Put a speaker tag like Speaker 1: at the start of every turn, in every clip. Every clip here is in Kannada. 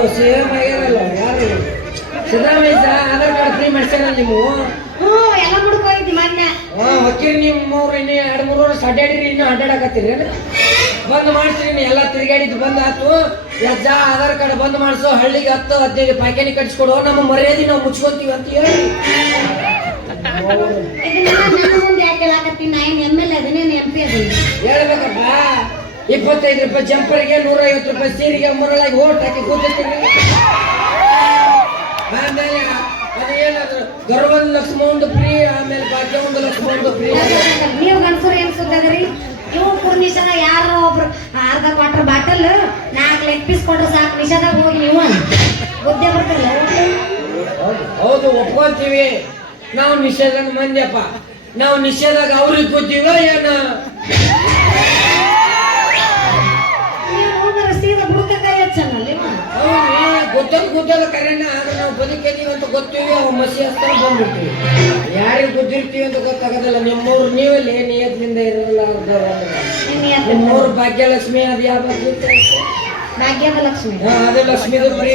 Speaker 1: ಆಗ್ಯಾರಲ್ಲ ಯಾರು ಸಿದ್ದರಾಮಯ್ಯ ಆಧಾರ್ ಕಾರ್ಡ್ ಫ್ರೀ ಮಾಡ್ಸ್ಯಾರ ನೀವು?
Speaker 2: ಹ್ಞೂ ಎಲ್ಲ ಮುಡ್ಕೋಯ್ತಿ ಮೊನ್ನೆ.
Speaker 1: ಹಾ ಹೊಕ್ಕಿರಿ ಇನ್ನೇ ಎರಡು ಮೂರು ವರ್ಷ ಅಡ್ಡಾಡಿರಿ ಇನ್ನೂ ಅಡ್ಡಾಡಕತ್ತೀರಿ ಬಂದ್ ಮಾಡ್ತೀರಿ ನೀ ಎಲ್ಲ ತಿರುಗಾಡಿದ್ದು ಬಂದ್ ಆತು. ಯಜ್ಜ ಆಧಾರ್ ಕಾರ್ಡ್ ಬಂದ್ ಮಾಡಿಸೋ ಹಳ್ಳಿಗೆ ಹತ್ತು ಹದಿನೈದು ಪಾಯ್ಕಾನಿ ಕಟ್ಸ್ಕೊಡು ನಮ್ಮ ಮರ್ಯಾದೆ ನಾವು ಮುಚ್ಕೊಂತೀವಿ ಅಂತ ಹೇಳಿ.
Speaker 2: ಎಂ
Speaker 1: ಹೇಳ್ಬೇಕಪ್ಪ. ಇಪ್ಪತ್ತೈದು ರೂಪಾಯಿ ಜಂಪರ್ಗೆ ನೂರೈವತ್ತು ರೂಪಾಯಿ ಸೀರೆಗೆ ಮುರಳಾಗಿ ಓಟ್ ಹಾಕಿ ಕೂತಿರ್ತೀನಿ. ಆಮೇಲೆ ಅದೇನಾದ್ರು ಗರ್ವೊಂದು ಲಕ್ಷ ಒಂದು ಫ್ರೀ ಆಮೇಲೆ ಭಾಗ್ಯ ಒಂದು ಲಕ್ಷ ಒಂದು ಫ್ರೀ
Speaker 2: ನೀವು ಗಂಡಸರು ಏನು ಸುದ್ದದ್ರಿ ಇವು ನಿಷಾದ ಯಾರೋ ಒಬ್ರು ಅರ್ಧ ಕ್ವಾರ್ಟರ್ ಬಾಟಲ್ ನಾಲ್ಕು ಲೆಗ್ ಪೀಸ್ ಕೊಟ್ರೆ ಸಾಕು ನಿಷಾದಾಗ ಹೋಗಿ ನೀವು ಗೊತ್ತೇ ಬರ್ತಲ್ಲ.
Speaker 1: ಹೌದು ಒಪ್ಕೊಂತೀವಿ. ನಾವು ನಿಷೇಧನ ಮಂದ್ಯಪ್ಪ. ನಾವು ನಿಷೇಧಾಗ ಅವ್ರಿಗೆ ಕೂತೀವೋ ಏನ. ಗೊತ್ತದ ಗೊತ್ತದ ಕರೆಣ್ಣ ಆದ್ರೆ ನಾವು ಬದುಕಿದೀವಿ ಅಂತ ಗೊತ್ತೀವಿ ಅವ ಮಸಿ ಹಸ್ತಾನ ಬಂದ್ಬಿಡ್ತೀವಿ. ಯಾರಿಗೆ ಗೊತ್ತಿರ್ತೀವಿ ಅಂತ ಗೊತ್ತಾಗೋದಿಲ್ಲ. ನಿಮ್ಮೂರು ನೀವಲ್ಲಿ ನಿಯತ್ನಿಂದ ಇರಲ್ಲ ನಿಮ್ಮೂರು ಭಾಗ್ಯಲಕ್ಷ್ಮಿ ಅದು ಯಾವ
Speaker 2: ಭಾಗ್ಯದ ಲಕ್ಷ್ಮಿ.
Speaker 1: ಹಾ ಅದು ಲಕ್ಷ್ಮಿದು ಫ್ರೀ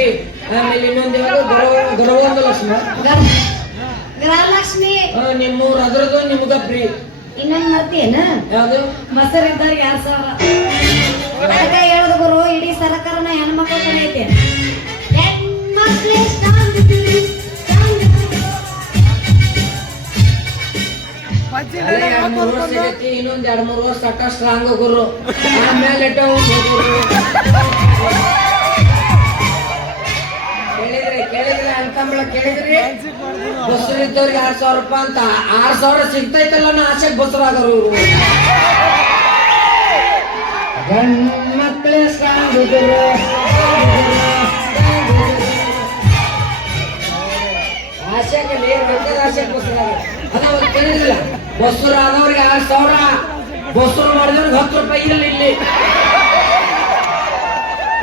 Speaker 1: ಆಮೇಲೆ ಇನ್ನೊಂದು ಯಾವುದು? ಗರವ ಗರವೊಂದು ಲಕ್ಷ್ಮಿ.
Speaker 2: ಗೃಹಲಕ್ಷ್ಮಿ
Speaker 1: ಹಾ ನಿಮ್ಮೂರು ಅದ್ರದ್ದು ನಿಮ್ಗ ಫ್ರೀ
Speaker 2: ಇನ್ನೊಂದು ಮರ್ತಿಯೇನ
Speaker 1: ಯಾವುದು?
Speaker 2: ಮೊಸರು ಇದ್ದಾರೆ ಎರಡು ಸಾವಿರ? ಅದಕ್ಕೆ ಹೇಳುದು ಗುರು ಇಡೀ ಸರ್ಕಾರನ ಹೆಣ್ಮಕ್ಳ ಕಡೆ ಐತೆ.
Speaker 1: ಇನ್ನೊಂದ್ ಎರಡ್ ಮೂರು ವರ್ಷ ಸ್ಟ್ರಾಂಗ್ ಗುರು. ಆಮೇಲೆ ಕೇಳಿದ್ರಿ ಕೇಳಿದ್ರಿ ಕೇಳಿದ್ರಿ ಬಸ್ರು ಇದ್ದವ್ರಿಗೆ ಆರ್ ಸಾವಿರ ರೂಪಾಯಿ ಅಂತ. ಆರ್ ಸಾವಿರ ಸಿಗ್ತೈತಲ್ಲ ಅನ್ನೋ ಆಸೆಗೆ ಬಸ್ರಾಗರು ಇವರು. ಗಂಡ್ ಮಕ್ಕಳೇ ಸ್ಟ್ರಾಂಗ್ ಗುರು. ಆಶೆಗೆ ಬೇಕಾದ ಆಶೆಗೆ ಬಸ್ರಾಗ ಅದ ಒಂದು ಆದವ್ರಿಗೆ ಆರ್ ಸಾವಿರ. ಬಸ್ರು ಮಾಡಿದವ್ರಿಗೆ ಹತ್ತು ರೂಪಾಯಿ ಇಲ್ಲ ಇಲ್ಲಿ.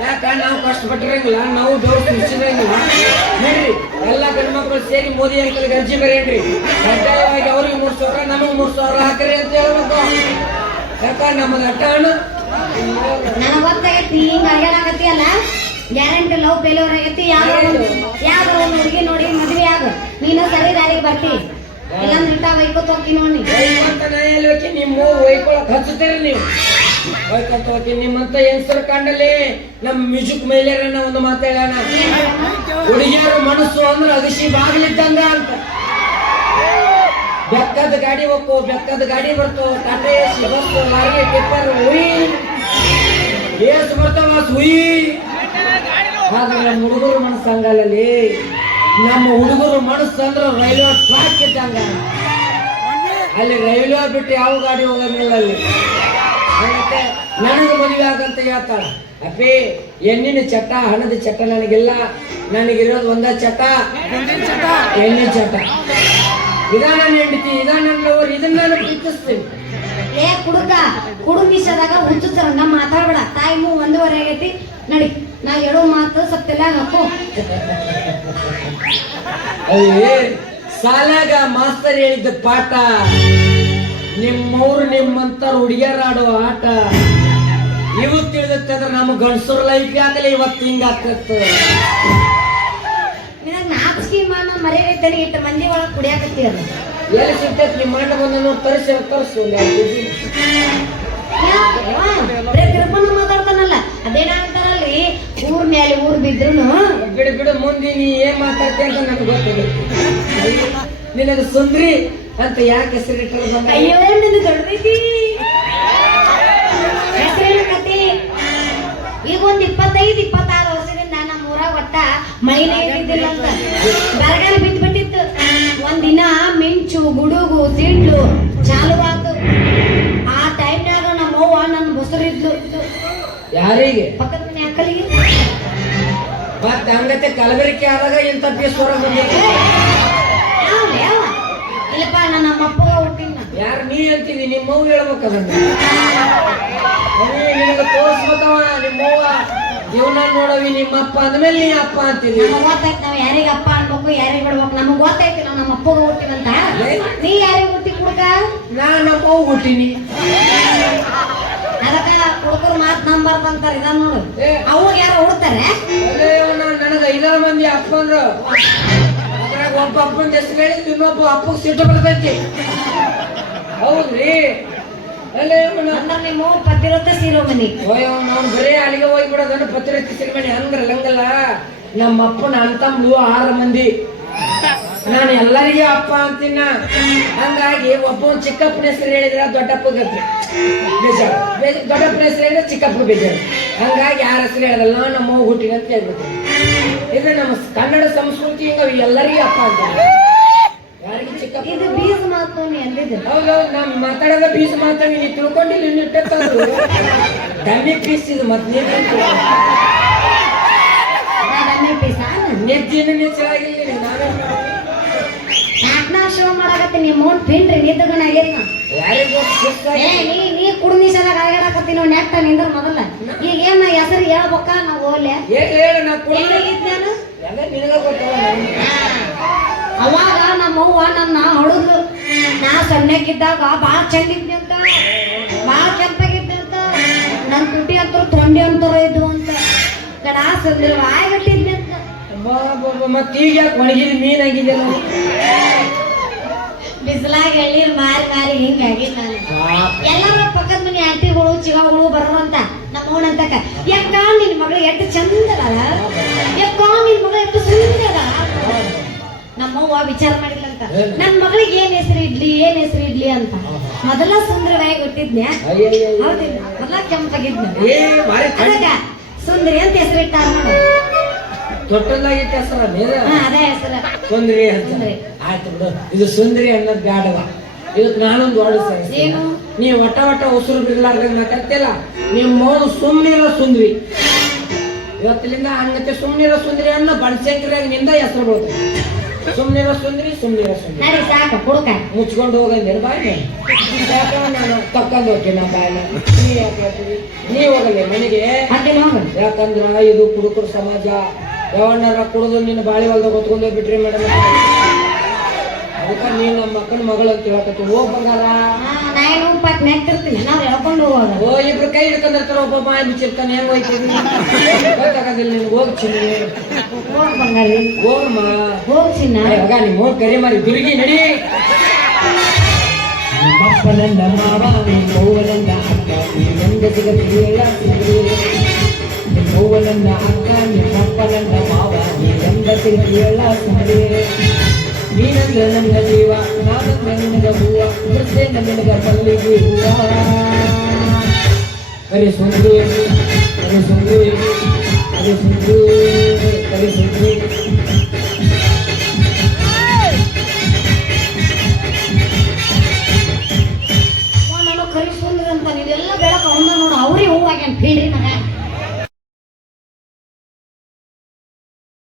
Speaker 1: ಯಾಕ ನಾವು ಕಷ್ಟಪಟ್ಟಿರಂಗಿಲ್ಲ? ನಾವು ದೊಡ್ಡ ನೋಡ್ರಿ ಎಲ್ಲ ಗಂಡು ಮಕ್ಕಳು ಸೇರಿ ಮೋದಿ ಅಂಕಲ್ಗೆ ಅರ್ಜಿ ಬರೇನ್ರಿ ಕಡ್ಡಾಯವಾಗಿ ಅವ್ರಿಗೆ ಮೂರ್ ಸಾವಿರ ನಮಗೆ ಮೂರ್ ಸಾವಿರ ಹಾಕ್ರಿ ಅಂತ ಹೇಳ್ಬೇಕು. ಯಾಕ ನಮ್ಮದು ಅಟ್ಟ ಹಣ್ಣು?
Speaker 2: ನನಗ್ ಗೊತ್ತಾಗೈತಿ ಹಿಂಗ ಅಲ್ಲ? ಗ್ಯಾರಂಟಿ ಲವ್ ಫೇಲ್ಯೂರ್ ಆಗೈತಿ. ಯಾರು ಒಂದು ಯಾವ್ದೋ ಒಂದು ಹುಡುಗಿ ನೋಡಿ ಮದ್ವೆ ಆಗ. ನೀನು ಸರಿ, ದಾರಿಗೆ ಬರ್ತಿ. ಇಲ್ಲಾಂದ್ರೆ ಇಟ್ಟ ಬೈಕೋತ್ ಹೋಗಿ ನೋಡಿ.
Speaker 1: ಹೇಳ್ಬೇಕಿ ನಿಮ್ಮ ಒಯ್ಕೊಳಕ್ ಹಚ್ಚುತ್ತೀರಿ ನೀವು. ಒಯ್ಕೊಂತ ಹೋಗಿ ನಿಮ್ಮಂತ ಹೆಂಗಸರು ಕಂಡಲ್ಲಿ ನಮ್ಮ ಮ್ಯೂಸಿಕ್ ಮೇಲೆ ಒಂದು ಮಾತು ಹೇಳೋಣ. ಹುಡುಗಿಯರ ಮನಸ್ಸು ಅಂದ್ರೆ ಅಗಸಿ ಬಾಗಿಲಿದ್ದಂಗ ಅಂತ. ಬೆಕ್ಕದ ಗಾಡಿ ಹೋಗ್ಕೋ ಬೆಕ್ಕದ ಗಾಡಿ ಬರ್ತು. Tata ace bus lorry tipper, Hui. ಏಸ್ ಬರ್ತಾವ ಹುಯಿ. ಆದ್ರೆ ನಮ್ಮ ಹುಡುಗರು ಮನಸ್ಸು ಹಂಗಲ್ಲಲ್ಲಿ ನಮ್ಮ ಹುಡುಗರು ಮನಸ್ಸು ಅಂದ್ರೆ ರೈಲ್ವೆ ಟ್ರ್ಯಾಕ್ ಇದ್ದಂಗ. ಅಲ್ಲಿ ರೈಲ್ವೆ ಬಿಟ್ಟು ಯಾವ ಗಾಡಿ ಹೋಗಂಗಿಲ್ಲ ಅಲ್ಲಿ. ನನಗೆ ಮದುವೆ ಆಗಂತ ಹೇಳ್ತಾಳ. ಅಪ್ಪಿ ಎಣ್ಣಿನ ಚಟ, ಹಣದ ಚಟ ನನಗಿಲ್ಲ. ನನಗಿರೋದು ಒಂದ ಚಟ. ಹೆಣ್ಣಿನ ಚಟ. ಇದ ನನ್ನ ಹೆಂಡತಿ, ಇದ ನನ್ನ ಲವರ್ ಇದನ್ನ ನಾನು ಪ್ರೀತಿಸ್ತೀನಿ.
Speaker 2: ಏ ಕುಡುಕ ಕುಡು ನಿಷೇಧಾಗ ಹುಚ್ಚುಚ್ಚರಂಗ ಮಾತಾಡ್ಬೇಡ. ಮೂ ಒಂದೂವರೆ ಆಗೈತಿ. ನಡಿ. ನಾ ಹೇಳೋ ಮಾತು ತಲ್ಯಾಗ ಹಾಕು
Speaker 1: ಅಯ್ಯೇ ಸಾಲಾಗ ಮಾಸ್ತರ್ ಹೇಳಿದ್ದ ಪಾಠ. ನಿಮ್ಮವ್ರು ನಿಮ್ಮಂತ ಹುಡುಗಿಯರಾಡೋ ಆಟ. ಇವು ತಿಳಿದತ್ತಂದ್ರೆ ನಮ್ಮ ಗಂಡಸರ್ ಲೈಫ್ ಆಗಲಿ ಇವತ್ತು ಹಿಂಗ ಆಗ್ತಿತ್ತು
Speaker 2: ನಿನಗ್ ನಾಚಿಕೆ ಮಾನ ಮರ್ಯಾದೆ ಇಟ್ಟು ಮಂದಿ ಒಳಗ್ ಕುಡಿಯಾಕತ್ತೀರ
Speaker 1: ಎಲ್ಲಿ ಸಿಗ್ತೈತಿ ನಿಮ್ಮ ಮಾಡ ಬಂದ ತರಿಸಿ ತರಿಸು
Speaker 2: ಮಾತಾಡ್ತಾನಲ್ಲ ಅದೇನ ಅಂತಾರಲ್ರಿ ಊರ್ ಮೇಲೆ ಊರ್ ಬಿದ್ರು
Speaker 1: ಬಿಡು ಬಿಡು ಮುಂದೆ ನೀ ಏನ್ ಮಾತಾಡ್ತಿ ಅಂತ ನನಗೆ ಗೊತ್ತಿದೆ ನಿನಗೆ ಸುಂದ್ರಿ ಅಂತ ಯಾಕೆ ಹೆಸರಿಟ್ಟರು ಇಟ್ಟರು
Speaker 2: ಅಯ್ಯೋ ನಿನ್ನ ದೊಡ್ಡದೈತಿ ಈಗ ಒಂದ್ ಇಪ್ಪತ್ತೈದು ಇಪ್ಪತ್ತಾರು ವರ್ಷದಿಂದ ನಮ್ಮ ಊರಾಗ ಒಟ್ಟ ಮಳಿನೇ ಏನಿದ್ದಿಲ್ಲ ಅಂತ. ಬರಗಾಲ ಬಿದ್ದು ಬಿಟ್ಟಿತ್ತು ಒಂದಿನ ಮಿಂಚು ಗುಡುಗು ಸಿಡ್ಲು ಚಾಲು ಆತು. ಆ ಟೈಮ್ನಾಗ ನಮ್ಮ ಅವ್ವ ನನ್ನ ಮೊಸರಿದ್ಲು.
Speaker 1: ಯಾರಿಗೆ?
Speaker 2: ಪಕ್ಕದ ಮನೆ
Speaker 1: ಹಂಗತೆ ಕಲಬೆರಕೆ ಆದಾಗ ಇಂಥ ಪೀಸ್ ಹೊರಗೆ
Speaker 2: ಯಾವ್ಲೆ ಇಲ್ಲಪ್ಪ ನಾನು ನಮ್ಮ ಅಪ್ಪ ಹುಟ್ಟಿನ
Speaker 1: ಯಾರು ನೀ ಹೇಳ್ತೀನಿ ನಿಮ್ಮವ್ವ ಹೇಳ್ಬೇಕು ಅದನ್ನ. ನಿನಗೆ ತೋರಿಸ್ಬೇಕವ ನಿಮ್ಮವ್ವ ಜೀವನ ನೋಡವಿ ನಿಮ್ಮ ಅಪ್ಪ ಅಂದ್ಮೇಲೆ ನೀ ಅಪ್ಪ ಅಂತೀನಿ
Speaker 2: ನಮಗೆ ಗೊತ್ತಾಯ್ತು ನಾವು ಯಾರಿಗ ಅಪ್ಪ ಅನ್ಬೇಕು ಯಾರಿಗ ಬಿಡ್ಬೇಕು ನಮಗೆ ಗೊತ್ತಾಯ್ತು ನಾವು ನಮ್ಮ ಅಪ್ಪಗೆ ಹುಟ್ಟಿನಂತ ನೀ ಯಾರಿಗೆ ಹುಟ್ಟಿ ಕುಡ್ಕ?
Speaker 1: ನಾ ನಮ್ಮವ್ ಹುಟ್ಟಿನಿ.
Speaker 2: ಅದಕ್ಕ ಅಂತಾರೆ ಇದನ್ನ ನೋಡು. ಅವಾಗ ಯಾರು ಹುಡ್ತಾರೆ
Speaker 1: ನನಗ ಐದಾರು ಮಂದಿ ಅಪ್ಪಂದ್ರು ಅದ್ರಾಗ ಒಬ್ಬ ಅಪ್ಪನ ಹೆಸರು ಹೇಳಿ ಇನ್ನೊಬ್ಬ ಅಪ್ಪಗ್ ಸಿಟ್ಟು ಬರ್ತೈತಿ. ಹೌದ್ರಿ? ಅಲ್ಲೇ
Speaker 2: ಹಂಗ್ರಲ್ಲ ನಿಮ್ಮ ಪತಿರತ್ತ
Speaker 1: ಓಯ್ ಅವ್ನು ಬರೀ ಅಲ್ಲಿಗೆ ಸಿರಿಮಣಿ ಹಂಗಲ್ಲ ಹಂಗಲ್ಲ. ನಮ್ಮ ಅಪ್ಪನ ಅಂತಮ್ಲು ಆರು ಮಂದಿ. ನಾನು ಎಲ್ಲರಿಗೂ ಅಪ್ಪ ಅಂತೀನ? ಹಂಗಾಗಿ ಒಬ್ಬ ಚಿಕ್ಕಪ್ಪನ ಹೆಸರು ಹೇಳಿದ್ರೆ ದೊಡ್ಡಪ್ಪ ಗತಿ ಬೇಜಾರು. ದೊಡ್ಡಪ್ಪನ ಹೆಸರು ಹೇಳಿದ್ರೆ ಚಿಕ್ಕಪ್ಪ ಬೇಜಾರು. ಹಂಗಾಗಿ ಯಾರ ಹೆಸರು ಹೇಳಲ್ಲ ನಾನು ನಮ್ಮ ಹುಟ್ಟಿನ ಅಂತ ಹೇಳ್ಬಿಟ್ಟು. ಇದು ನಮ್ಮ ಕನ್ನಡ ಸಂಸ್ಕೃತಿ ಹಿಂಗ ಎಲ್ಲರಿಗೂ ಅಪ್ಪ ಅಂತಾರೆ. ಯಾರಿಗೆ ಚಿಕ್ಕಪ್ಪ
Speaker 2: ಇದು ಬೀಜ ಮಾತು ನೀ ಅಂದಿದ್ದು
Speaker 1: ಹೌದೌದು ನಮ್ ಮಾತಾಡೋದ ಪೀಸ್ ಮಾತಾಡಿ ನೀ ತಿಳ್ಕೊಂಡಿಲ್ಲ ಇನ್ನು ಇಟ್ಟಂದ್ರು ಡಮ್ಮಿ ಪೀಸ್ ಇದು ಮತ್ತೆ ನೀನ್
Speaker 2: ನಾನೇ
Speaker 1: ನೆಜ್ಜಿನ ನೆಚ್ಚಾಗಿಲ್ಲ ನಾವೇ
Speaker 2: ನಾಲ್ಕನಾಗ ಶೋ ಮಾಡಕತ್ತಿ ನಿಮ್ಮ ಓನ್ ಪಿಂಡ್ರಿ ನಿದ್ದಗಣ ಏ ನೀ ನೀ ಕುಡ್ನಿಸದಾಗ ಆಗಾಡಕತ್ತಿ ನಾವು ನೆಟ್ಟ ನಿಂದ್ರ ಮೊದಲ. ಈಗ ಏನ ಹೆಸರು ಹೇಳ್ಬೇಕ ನಾವು ಓಲೆ
Speaker 1: ಹೇಳ ಹೇಳ ನಾ ಕೊಡ
Speaker 2: ನಾನು ಅವಾಗ ನಮ್ಮ ಅವ್ವ ನನ್ನ ಹೊಡೆದ್ಲು ನಾ ಸಣ್ಣಕ್ಕಿದ್ದಾಗ ಭಾಳ ಚಂದಿದ್ನಿ ಅಂತ. ಭಾಳ ಕೆಂಪಾಗಿದ್ದೆ ಅಂತ. ನನ್ನ ತುಟಿ ಅಂತ ತೊಂಡಿ ಅಂತಾರ ಇದ್ವು ಅಂತ. ಗಡ ಸಂದ್ರ ವಾಯ್ಗಟ್ಟಿದ್ನಿ ಅಂತ
Speaker 1: ಮತ್ ಈಗ ಯಾಕೆ ಒಣಗಿದ ಮೀನ್ ಆಗಿದೆಲ್ಲ
Speaker 2: ಬಿಸಿಲಾಗ ಎಳ್ಳೀರ್ ಮಾರಿ ಮಾರಿ ಹಿಂಗಾಗಿ ನಾನು. ಎಲ್ಲಾರ ಪಕ್ಕದ ಮನೆ ಆಂಟಿಗಳು ಚಿಗಾಗಳು ಬರು ನಮ್ಮ ಅವನಂತಕ ಯಾಕ ನಿನ್ ಮಗಳು ಎಷ್ಟು ಚಂದ ಅದಾಳ? ಯಾಕ ನಿನ್ ಮಗಳು ಎಷ್ಟು ಸುಂದರ ಅದ ನಮ್ಮವ್ವ ವಿಚಾರ ಮಾಡಿಲ್ಲಂತ ನನ್ನ ಮಗಳಿಗೆ ಏನ್ ಹೆಸರು ಇಡ್ಲಿ ಏನ್ ಹೆಸರು ಇಡ್ಲಿ ಅಂತ. ಮೊದಲ ಸುಂದರವಾಗಿ ಹುಟ್ಟಿದ್ನ್ಯಾ? ಹೌದಿಲ್ಲ ಮೊದಲ ಕೆಂಪಾಗಿದ್ನ ಸುಂದರಿ ಅಂತ
Speaker 1: ತೊಟ್ಟಲ್ಲಾಗಿಟ್ಟ ಹೆಸರ ನೀದ
Speaker 2: ಹಾ ಅದೇ ಹೆಸರ.
Speaker 1: ಸುಂದರಿ ಅಂತ.
Speaker 2: ಸುಂದರಿ.
Speaker 1: ಆಯ್ತು ಬಿಡು. ಇದು ಸುಂದರಿ ಅನ್ನೋದು ಬ್ಯಾಡವ. ಇದಕ್ ನಾನೊಂದು ವಾರ್ಡ್ ಸರ್
Speaker 2: ಏನು?
Speaker 1: ನೀ ಒಟ್ಟ ಒಟ್ಟ ಉಸಿರು ಬಿಡ್ಲಾರ್ದಂಗ ಕತ್ತಿಲ್ಲ ನಿಮ್ಮ ಮೌನ ಸುಮ್ನಿರೋ ಸುಂದ್ರಿ. ಇವತ್ತಿಲಿಂದ ಹಂಗತ್ತೆ ಸುಮ್ನಿರೋ ಸುಂದ್ರಿ ಅನ್ನೋ ಬಣಸಂಕ್ರಿಯಾಗ ನಿಂದ ಹೆಸರು ಬರ್ತದೆ ಸುಮ್ನಿರೋ ಸುಂದ್ರಿ ಸುಮ್ನಿರೋ ಸುಂದ್ರಿ.
Speaker 2: ನಡಿ ಸಾಕು ಕುಡ್ಕ
Speaker 1: ಮುಚ್ಕೊಂಡು ಹೋಗಂದಿರ ಬಾಯಿ ನಾನು ತಕ್ಕಂದು ಹೋಗ್ತೀನಿ ಬಾಯ್ ಬಾಯಿನ. ನೀ ಯಾಕೆ ಹೇಳ್ತೀವಿ ನೀ ಹೋಗಲಿ ಮನೆಗೆ. ಯಾಕಂದ್ರ ಇದು ಕುಡುಕರ ಸಮಾಜ. ಯಾವಣ್ಣಾರ ಕುಡಿದು ನಿನ್ನ ಬಾಳಿ ಹೊಲ್ದಾಗ ಹೊತ್ಕೊಂಡೇ ಬಿಟ್ರಿ ಮೇಡಮ್. ಅದಕ್ಕೆ ನೀನ್ ನಮ್ಮ ಮಕ್ಕನ ಮಗಳು ಅಂತ ಹೇಳಕತ್ತಿ. ಹೋಗ್ ಬಂಗಾರ.
Speaker 2: ಪಟ್ ನಾವು ಹೇಳ್ಕೊಂಡು ಹೋಗೋದು.
Speaker 1: ಓ ಇಬ್ರು ಕೈ ಹಿಡ್ಕೊಂಡಿರ್ತಾರ ಒಬ್ಬ ಮಾಯ ಬಿಚ್ಚಿರ್ತಾನೆ ಹೆಂಗ್ ಹೋಯ್ತೀನಿ ಗೊತ್ತಾಗದಿಲ್ಲ ನೀನು ಹೋಗ್ ಚಿನ್ನಿ.
Speaker 2: ಹೋಗ್ ಬಂಗಾರಿ.
Speaker 1: ಹೋಗಮ್ಮ
Speaker 2: ಹೋಗ್ ಚಿನ್ನ.
Speaker 1: ಹೋಗ್ ಕರಿ ಮಾರಿ ದುರ್ಗಿ ನಡಿ. ಅಪ್ಪನಂದ ಮಾವ ನಿಮ್ಮವ್ವನನ್ನ ಅಕ್ಕ ನೀ ಹೆಂಗಸಿಗ ತಿಳಿಯಲ್ಲ ಸುಂದ್ರಿ ನಿಮ್ಮವ್ವನನ್ನ ಅಕ್ಕ ತಿಳಿಯಲ್ಲ ಸುಂದ್ರಿ ನೀನಂದ್ರೆ ನನ್ನ ಜೀವ ನಾನಂದ್ರೆ ನಿನಗ ಹೂವ ಮತ್ತೆ ನಿನಗ ಮಲ್ಲಿಗೆ ಅರೆ ಸುಂದ್ರಿ ಅರೆ ಸುಂದ್ರಿ
Speaker 2: ಅರೆ